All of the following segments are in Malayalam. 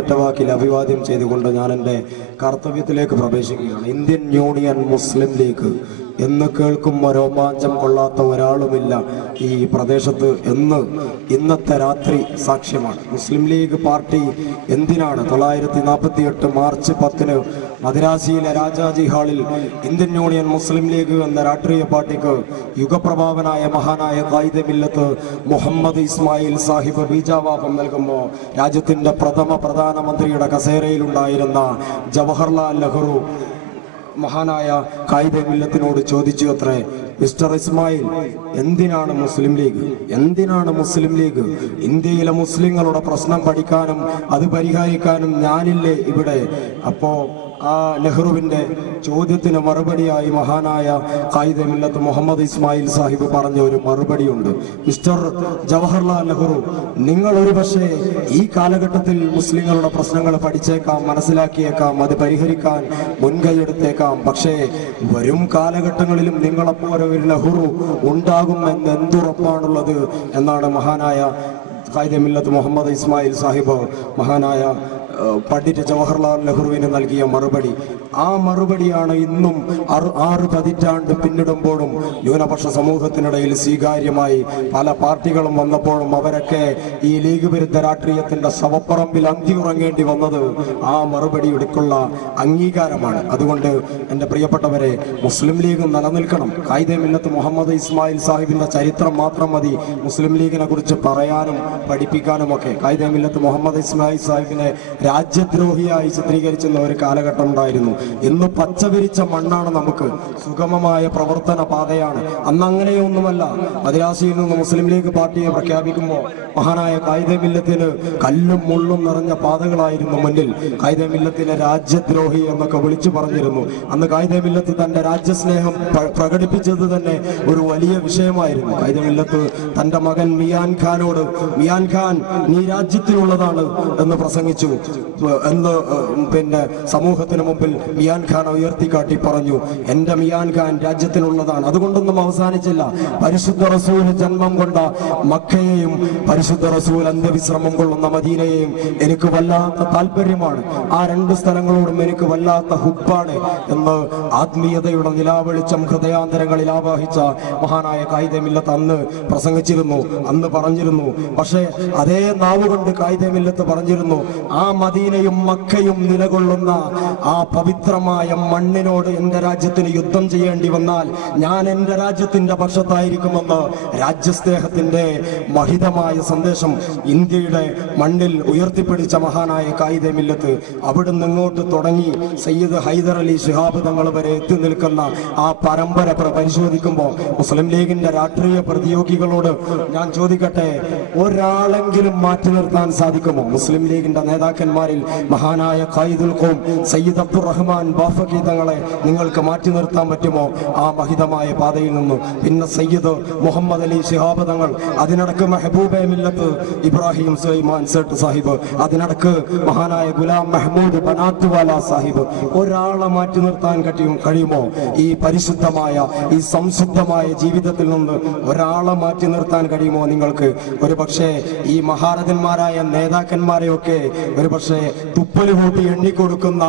ഒറ്റവാക്കിൽ അഭിവാദ്യം ചെയ്തുകൊണ്ട് ഞാൻ എൻ്റെ കർത്തവ്യത്തിലേക്ക് പ്രവേശിക്കുകയാണ്. ഇന്ത്യൻ യൂണിയൻ മുസ്ലിം ലീഗ് എന്ന് കേൾക്കുമ്പോൾ രോമാഞ്ചം കൊള്ളാത്ത ഒരാളുമില്ല ഈ പ്രദേശത്ത് എന്ന് ഇന്നത്തെ രാത്രി സാക്ഷ്യമാണ്. മുസ്ലിം ലീഗ് പാർട്ടി എന്തിനാണ് 948 മാർച്ച് 10 മദ്രാസിയിലെ രാജാജി ഹാളിൽ ഇന്ത്യൻ യൂണിയൻ മുസ്ലിം ലീഗ് എന്ന രാഷ്ട്രീയ പാർട്ടിക്ക് യുഗപ്രഭാവനായ മഹാനായ ഖായിദെ മില്ലത്ത് മുഹമ്മദ് ഇസ്മായിൽ സാഹിബ് ബീജാവാപം നൽകുമ്പോൾ രാജ്യത്തിൻ്റെ പ്രധാനമന്ത്രിയുടെ കസേരയിലുണ്ടായിരുന്ന ജവഹർലാൽ നെഹ്റു മഹാനായ ഖായിദെ മില്ലത്തിനോട് ചോദിച്ചു അത്രേ, മിസ്റ്റർ ഇസ്മായിൽ, എന്തിനാണ് മുസ്ലിം ലീഗ്? എന്തിനാണ് മുസ്ലിം ലീഗ്? ഇന്ത്യയിലെ മുസ്ലിങ്ങളുടെ പ്രശ്നം പഠിക്കാനും അത് പരിഹരിക്കാനും ഞാനില്ലേ ഇവിടെ? അപ്പോൾ ആ നെഹ്റുവിൻ്റെ ചോദ്യത്തിന് മറുപടിയായി മഹാനായ ഖായിദെ മില്ലത്ത് മുഹമ്മദ് ഇസ്മായിൽ സാഹിബ് പറഞ്ഞ ഒരു മറുപടിയുണ്ട്. മിസ്റ്റർ ജവഹർലാൽ നെഹ്റു, നിങ്ങൾ ഒരു പക്ഷേ ഈ കാലഘട്ടത്തിൽ മുസ്ലിങ്ങളുടെ പ്രശ്നങ്ങൾ പഠിച്ചേക്കാം, മനസ്സിലാക്കിയേക്കാം, അത് പരിഹരിക്കാൻ മുൻകൈയെടുത്തേക്കാം. പക്ഷേ വരും കാലഘട്ടങ്ങളിലും നിങ്ങളെപ്പോലെ ഒരു നെഹ്റു ഉണ്ടാകുമെന്ന് എന്തുറപ്പാണുള്ളത് എന്നാണ് മഹാനായ ഖായിദെ മില്ലത്ത് മുഹമ്മദ് ഇസ്മായിൽ സാഹിബ് മഹാനായ പണ്ഡിറ്റ് ജവഹർലാൽ നെഹ്റുവിന് നൽകിയ മറുപടി. ആ മറുപടിയാണ് ഇന്നും 6 പതിറ്റാണ്ട് പിന്നിടുമ്പോഴും ന്യൂനപക്ഷ സമൂഹത്തിനിടയിൽ സ്വീകാര്യമായി. പല പാർട്ടികളും വന്നപ്പോഴും അവരൊക്കെ ഈ ലീഗ് വിരുദ്ധ രാഷ്ട്രീയത്തിന്റെ ശവപ്പറമ്പിൽ അന്തിയുറങ്ങേണ്ടി വന്നത് ആ മറുപടിയുടെക്കുള്ള അംഗീകാരമാണ്. അതുകൊണ്ട് എൻ്റെ പ്രിയപ്പെട്ടവരെ, മുസ്ലിം ലീഗ് നിലനിൽക്കണം. ഖായിദെ മില്ലത്ത് മുഹമ്മദ് ഇസ്മായിൽ സാഹിബിന്റെ ചരിത്രം മാത്രം മതി മുസ്ലിം ലീഗിനെ കുറിച്ച് പറയാനും പഠിപ്പിക്കാനുമൊക്കെ. ഖായിദെ മില്ലത്ത് മുഹമ്മദ് ഇസ്മായിൽ സാഹിബിനെ രാജ്യദ്രോഹിയായി ചിത്രീകരിച്ചിരുന്ന ഒരു കാലഘട്ടം ഉണ്ടായിരുന്നു. ഇന്ന് പച്ചവിരിച്ച മണ്ണാണ്, നമുക്ക് സുഗമമായ പ്രവർത്തന പാതയാണ്. അന്ന് അങ്ങനെയൊന്നുമല്ല. മദ്രാസിയിൽ നിന്ന് മുസ്ലിം ലീഗ് പാർട്ടിയെ പ്രഖ്യാപിക്കുമ്പോൾ മഹാനായ ഖായിദെ മില്ലത്തിന് കല്ലും മുള്ളും നിറഞ്ഞ പാതകളായിരുന്നു മുന്നിൽ. ഖായിദെ മില്ലത്തിനെ രാജ്യദ്രോഹി എന്നൊക്കെ വിളിച്ചു പറഞ്ഞിരുന്നു. അന്ന് ഖായിദെ മില്ലത്ത് തന്റെ രാജ്യസ്നേഹം പ്രകടിപ്പിച്ചത് തന്നെ ഒരു വലിയ വിഷയമായിരുന്നു. ഖായിദെ മില്ലത്ത് തന്റെ മകൻ മിയാൻ ഖാനോട്, മിയാൻ ഖാൻ, നീ രാജ്യത്തിനുള്ളതാണ് എന്ന് പ്രസംഗിച്ചു എന്ന് സമൂഹത്തിന് മുമ്പിൽ മിയാൻ ഖാൻ ഉയർത്തിക്കാട്ടി പറഞ്ഞു, എന്റെ മിയാൻ ഖാൻ രാജ്യത്തിനുള്ളതാണ്. അതുകൊണ്ടൊന്നും അവസാനിച്ചില്ല. പരിശുദ്ധ റസൂൽ ജന്മം കൊണ്ട മക്കയെയും പരിശുദ്ധ റസൂൽ അന്ത്യവിശ്രമം കൊള്ളുന്ന മദീനയെയും എനിക്ക് വല്ലാത്ത താല്പര്യമാണ്. ആ 2 സ്ഥലങ്ങളോടും എനിക്ക് വല്ലാത്ത ഹുബ്ബാണ് എന്ന് ആത്മീയതയുടെ നിലാവെളിച്ചം ഹൃദയാന്തരങ്ങളിൽ ആവാഹിച്ച മഹാനായ ഖായിദെ മില്ലത്ത് അന്ന് പ്രസംഗിച്ചിരുന്നു, അന്ന് പറഞ്ഞിരുന്നു. പക്ഷേ അതേ നാവുകൊണ്ട് ഖായിദെ മില്ലത്ത് പറഞ്ഞിരുന്നു, ആ മദീനയും മക്കയും നിലകൊള്ളുന്ന ആ പവിത്രമായ മണ്ണിനോട് എൻ്റെ രാജ്യത്തിന് യുദ്ധം ചെയ്യേണ്ടി വന്നാൽ ഞാൻ എൻ്റെ രാജ്യത്തിൻ്റെ പക്ഷത്തായിരിക്കുമെന്ന് രാജ്യസ്നേഹത്തിൻ്റെ മഹിതമായ സന്ദേശം ഇന്ത്യയുടെ മണ്ണിൽ ഉയർത്തിപ്പിടിച്ച മഹാനായ ഖായിദെ മില്ലത്ത് അവിടുന്ന് ഇങ്ങോട്ട് തുടങ്ങി സയ്യിദ് ഹൈദർ അലി ശിഹാബ് തങ്ങൾ വരെ എത്തി നിൽക്കുന്ന ആ പരമ്പര പരിശോധിക്കുമ്പോൾ മുസ്ലിം ലീഗിന്റെ രാഷ്ട്രീയ പ്രതിയോഗികളോട് ഞാൻ ചോദിക്കട്ടെ, ഒരാളെങ്കിലും മാറ്റി നിർത്താൻ സാധിക്കുമോ? മുസ്ലിം ലീഗിന്റെ നേതാക്കന്മാരിൽ മഹാനായ ഖായിദുൽ ഖൗം സയ്യിദ് അബ്ദുറഹ്മാൻ ബാഫഖി തങ്ങളെ നിങ്ങൾക്ക് മാറ്റി നിർത്താൻ പറ്റുമോ ആ മഹിതമായ പാതയിൽ നിന്ന്? പിന്നെ സയ്യിദ് മുഹമ്മദ് അലി ശിഹാബ് തങ്ങൾ, അതിനിടക്ക് മെഹബൂബെ മില്ലത്ത് ഇബ്രാഹിം സുലൈമാൻ സേട്ട് സാഹിബ്, അതിനിടക്ക് മഹാനായ ഗുലാം മെഹ്മൂദ് ബനാത്തുവാല സാഹിബ്. ഒരാളെ മാറ്റി നിർത്താൻ കഴിയുമോ? ഈ പരിശുദ്ധമായ ഈ സംശുദ്ധമായ ജീവിതത്തിൽ നിന്ന് ഒരാളെ മാറ്റി നിർത്താൻ കഴിയുമോ നിങ്ങൾക്ക്? ഒരു പക്ഷേ ഈ മഹാരഥന്മാരായ നേതാക്കന്മാരെയൊക്കെ ഒരു പക്ഷേ തുപ്പല് കൂട്ടി എണ്ണിക്കൊടുക്കുന്ന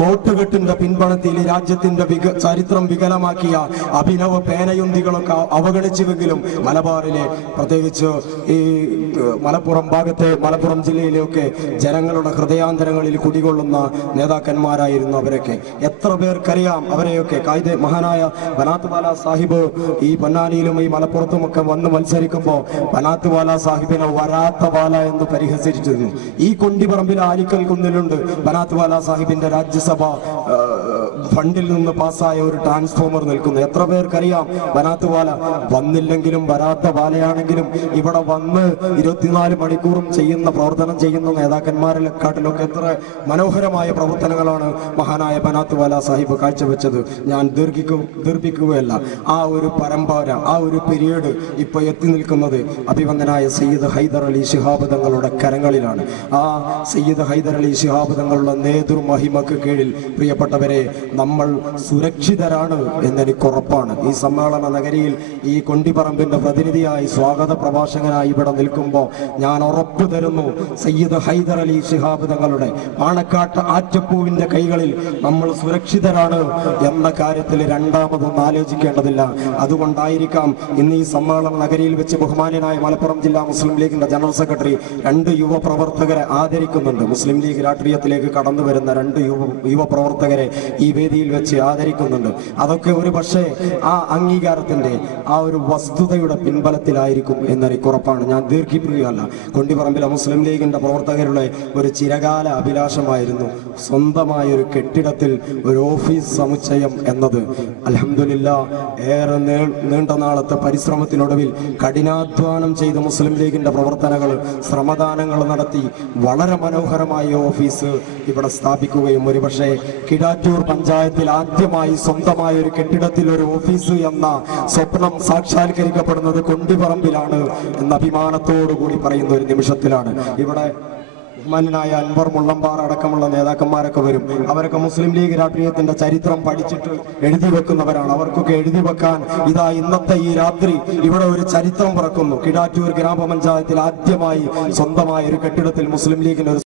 നോട്ടുകെട്ടിന്റെ പിൻബലത്തിൽ രാജ്യത്തിന്റെ ചരിത്രം വികലമാക്കിയ അഭിനവ പേനയുന്തികളൊക്കെ അവഗണിച്ചുവെങ്കിലും മലബാറിലെ, പ്രത്യേകിച്ച് ഈ മലപ്പുറം ഭാഗത്തെ, മലപ്പുറം ജില്ലയിലെയൊക്കെ ജനങ്ങളുടെ ഹൃദയാന്തരങ്ങളിൽ കുടികൊള്ളുന്ന നേതാക്കന്മാരായിരുന്നു അവരൊക്കെ. എത്ര പേർക്കറിയാം അവരെയൊക്കെ? ഖായിദെ മഹാനായ ബനാത്തുവാല സാഹിബ് ഈ പൊന്നാനിയിലും ഈ മലപ്പുറത്തുമൊക്കെ വന്ന് മത്സരിക്കുമ്പോൾ ബനാത്തുവാല സാഹിബിനെ വരാത്ത വാല എന്ന് പരിഹസിച്ചിരുന്നു. ഈ കൊണ്ടിപ്പറമ്പിൽ ആലിക്കൽ കുന്നിലുണ്ട് ബനാത്തുവാല സാഹിബിന്റെ രാജ്യസഭ ഫണ്ടിൽ നിന്ന് പാസ്സായ ഒരു ട്രാൻസ്ഫോമർ നിൽക്കുന്നു. എത്ര പേർക്കറിയാം? ബനാത്തുവാല വന്നില്ലെങ്കിലും വരാത്ത വാലയാണെങ്കിലും ഇവിടെ വന്ന് 24 മണിക്കൂറും പ്രവർത്തനം ചെയ്യുന്ന നേതാക്കന്മാരെക്കാട്ടിലൊക്കെ എത്ര മനോഹരമായ പ്രവർത്തനങ്ങളാണ് മഹാനായ ബനാത്തുവാല സാഹിബ് കാഴ്ചവെച്ചത്. ഞാൻ ദീർഘിക്കുകയല്ല. ആ ഒരു പരമ്പര, ആ ഒരു പീരീഡ് ഇപ്പൊ എത്തി നിൽക്കുന്നത് അഭിവന്ദനായ സയ്യിദ് ഹൈദർ അലി ശിഹാബ് തങ്ങളുടെ കരങ്ങളിലാണ്. ആ സയ്യിദ് ഹൈദർ അലി ശിഹാബ് തങ്ങളുടെ നേതൃമഹിമക്ക് കീഴിൽ പ്രിയപ്പെട്ടവരെ നമ്മൾ സുരക്ഷിതരാണ് എന്നെനിക്കുറപ്പാണ്. ഈ സമ്മേളന നഗരിയിൽ ഈ കൊണ്ടിപ്പറമ്പിന്റെ പ്രതിനിധിയായി സ്വാഗത പ്രഭാഷകനായി ഇവിടെ നിൽക്കുമ്പോൾ ഞാൻ ഉറപ്പു തരുന്നു, സയ്യിദ് ഹൈദർ അലി ശിഹാബ് തങ്ങളുടെ പാണക്കാട്ട് ആറ്റപ്പൂവിന്റെ കൈകളിൽ നമ്മൾ സുരക്ഷിതരാണ് എന്ന കാര്യത്തിൽ രണ്ടാമതൊന്നും ആലോചിക്കേണ്ടതില്ല. അതുകൊണ്ടായിരിക്കാം ഇന്ന് ഈ സമ്മേളന നഗരിയിൽ വെച്ച് ബഹുമാന്യനായ മലപ്പുറം ജില്ലാ മുസ്ലിം ലീഗിന്റെ ജനറൽ സെക്രട്ടറി 2 യുവപ്രവർത്തകരെ ആദരിക്കുന്നുണ്ട്. മുസ്ലിം ലീഗ് രാഷ്ട്രീയത്തിലേക്ക് കടന്നു വരുന്ന 2 യുവപ്രവർത്തകരെ ഈ വേദിയിൽ വെച്ച് ആദരിക്കുന്നുണ്ട്. അതൊക്കെ ഒരു പക്ഷേ ആ അംഗീകാരത്തിന്റെ ആ ഒരു വസ്തുതയുടെ പിൻബലത്തിലായിരിക്കും എന്നെനിക്കുറപ്പാണ്. ഞാൻ ദീർഘിപ്പിക്കുകയല്ല. കൊണ്ടിപ്പറമ്പിലെ മുസ്ലിം ലീഗിന്റെ പ്രവർത്തകരുടെ ഒരു ചിരകാല അഭിലാഷമായിരുന്നു സ്വന്തമായ ഒരു കെട്ടിടത്തിൽ ഒരു ഓഫീസ് സമുച്ചയം എന്നത്. അൽഹംദുലില്ലാ, ഏറെ നീണ്ട നാളത്തെ പരിശ്രമത്തിനൊടുവിൽ കഠിനാധ്വാനം ചെയ്ത് മുസ്ലിം ലീഗിന്റെ പ്രവർത്തനങ്ങൾ ശ്രമദാനങ്ങൾ നടത്തി വളരെ മനോഹരമായ ഓഫീസ് ഇവിടെ സ്ഥാപിക്കുകയും ഒരുപക്ഷെ കിടാറ്റൂർ പഞ്ചായത്തിൽ ആദ്യമായി സ്വന്തമായ ഒരു കെട്ടിടത്തിൽ ഒരു ഓഫീസ് എന്ന സ്വപ്നം സാക്ഷാത്കരിക്കപ്പെടുന്നത് കൊണ്ടിപ്പറമ്പിലാണ് എന്ന അഭിമാനത്തോടു കൂടി പറയുന്ന ഒരു നിമിഷത്തിലാണ്. ഇവിടെ ബഹുമാന്യനായ അൻവർ മുള്ളമ്പാറ അടക്കമുള്ള നേതാക്കന്മാരൊക്കെ വരും. അവരൊക്കെ മുസ്ലിം ലീഗ് രാഷ്ട്രീയത്തിന്റെ ചരിത്രം പഠിച്ചിട്ട് എഴുതി വെക്കുന്നവരാണ്. അവർക്കൊക്കെ എഴുതി വെക്കാൻ ഇതാ ഇന്നത്തെ ഈ രാത്രി ഇവിടെ ഒരു ചരിത്രം പിറക്കുന്നു. കിടാറ്റൂർ ഗ്രാമപഞ്ചായത്തിൽ ആദ്യമായി സ്വന്തമായ ഒരു കെട്ടിടത്തിൽ മുസ്ലിം ലീഗിന്റെ ഒരു